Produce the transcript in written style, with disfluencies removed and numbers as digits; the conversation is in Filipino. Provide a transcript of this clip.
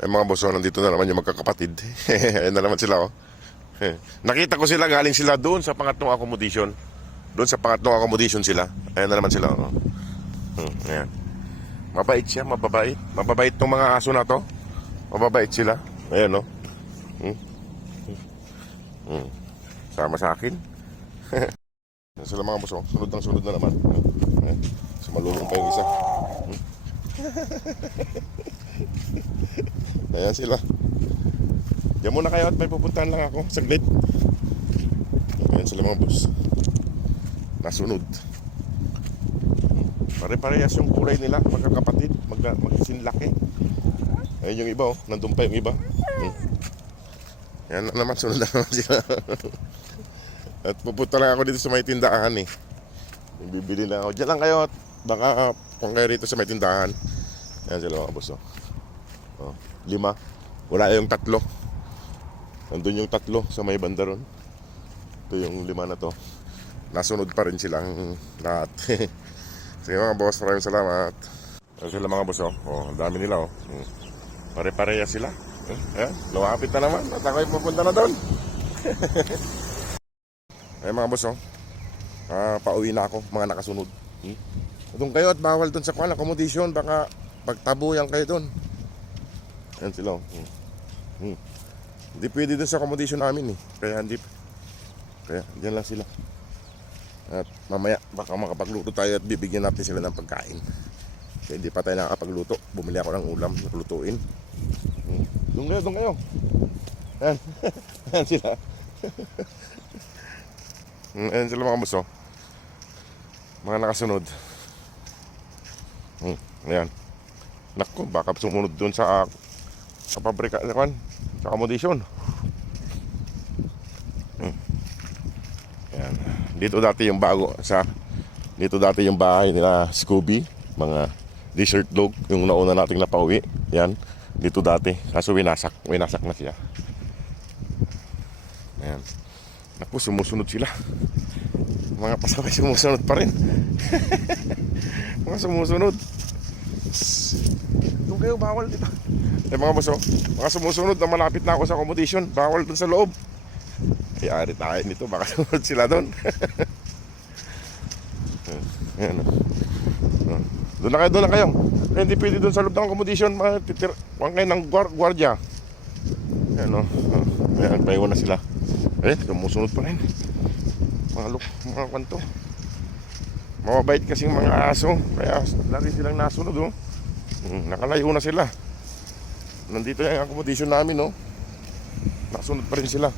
Ay mga boss, nandito na naman yung magkakapatid. Ayan na naman sila, oh. Nakita ko sila, galing sila doon sa pangatlong accommodation. Doon sa pangatlong accommodation sila. Ayan na naman sila, oh. Ayan. Mabait siya, mababait. Mababait tong mga aso na to. Mababait sila. Ayan, no. Sama sa akin. Ayan sila mga boss, oh. Sunod na naman. Ayan. Sumalulong pa yung isa. Ayan sila. Diyan muna kayo at may pupuntahan lang ako. Saglit. Ayan sila mga boss. Nasunod. Pare-parehas yung kulay nila, magkakapatid, magsinlaki. Ayun yung iba, oh. Nandun pa yung iba. Ayan na naman, sunod na naman sila. At pupunta lang ako dito sa may tindahan, eh. Bibili na ako. Diyan lang kayo at baka kung kayo rito sa may tindahan. Ayan sila mga boss, oh. 5. Wala yung 3. Nandun yung 3 sa may banda ron. Ito yung 5 na to. Nasunod pa rin silang lahat. Sige mga boss, maraming salamat. Ayan sila mga boss, oh. Ang dami nila, oh. Pare-pareha sila. Ayan, lumapit na naman. At ako'y pupunta na doon. Ayan mga boss, oh. Pauwi na ako, mga nakasunod. Doon kayo at bawal doon sa accommodation. Baka pagtabuyan kayo doon. Ayan sila, oh. Hindi pwede doon sa accommodation namin, eh. Kaya dyan lang sila. At mamaya baka makapagluto tayo at bibigyan natin sila ng pagkain. Kaya hindi pa tayo nakakapagluto. Bumili ako ng ulam na lutuin. Doon kayo. Ayan. Ayan sila. Ayan sila mga boss, oh. Mga nakasunod. Ayan. Naku, baka sumunod doon sa pabrika, sa accommodation. Ayan. Dito dati yung bahay nila Scooby, mga desert dog, yung nauna nating napauwi. Yan, dito dati. Kaso winasak na siya. Ayan. Naku, sumusunod sila. Mga pasaway sumusunod pa rin. Mga sumusunod. Doon kayo, bawal dito. Mga boss, oh, mga sumusunod na malapit na ako sa accommodation. Bawal dun sa loob. Ay, tayo nito, baka sunod sila doon. Ayan, oh. Doon na kayo. Eh, hindi pwede doon sa loob ng accommodation. Huwag kayo ng gwardiya. Ayan, oh. Ayan, paiwan na sila. Eh, sumusunod pa rin. Mga kwanto. Mababait kasing mga aso. Kaya lagi silang nasunod, oh. Nakalayo na sila. Nandito yung accommodation namin, oh. Nasunod pa rin sila.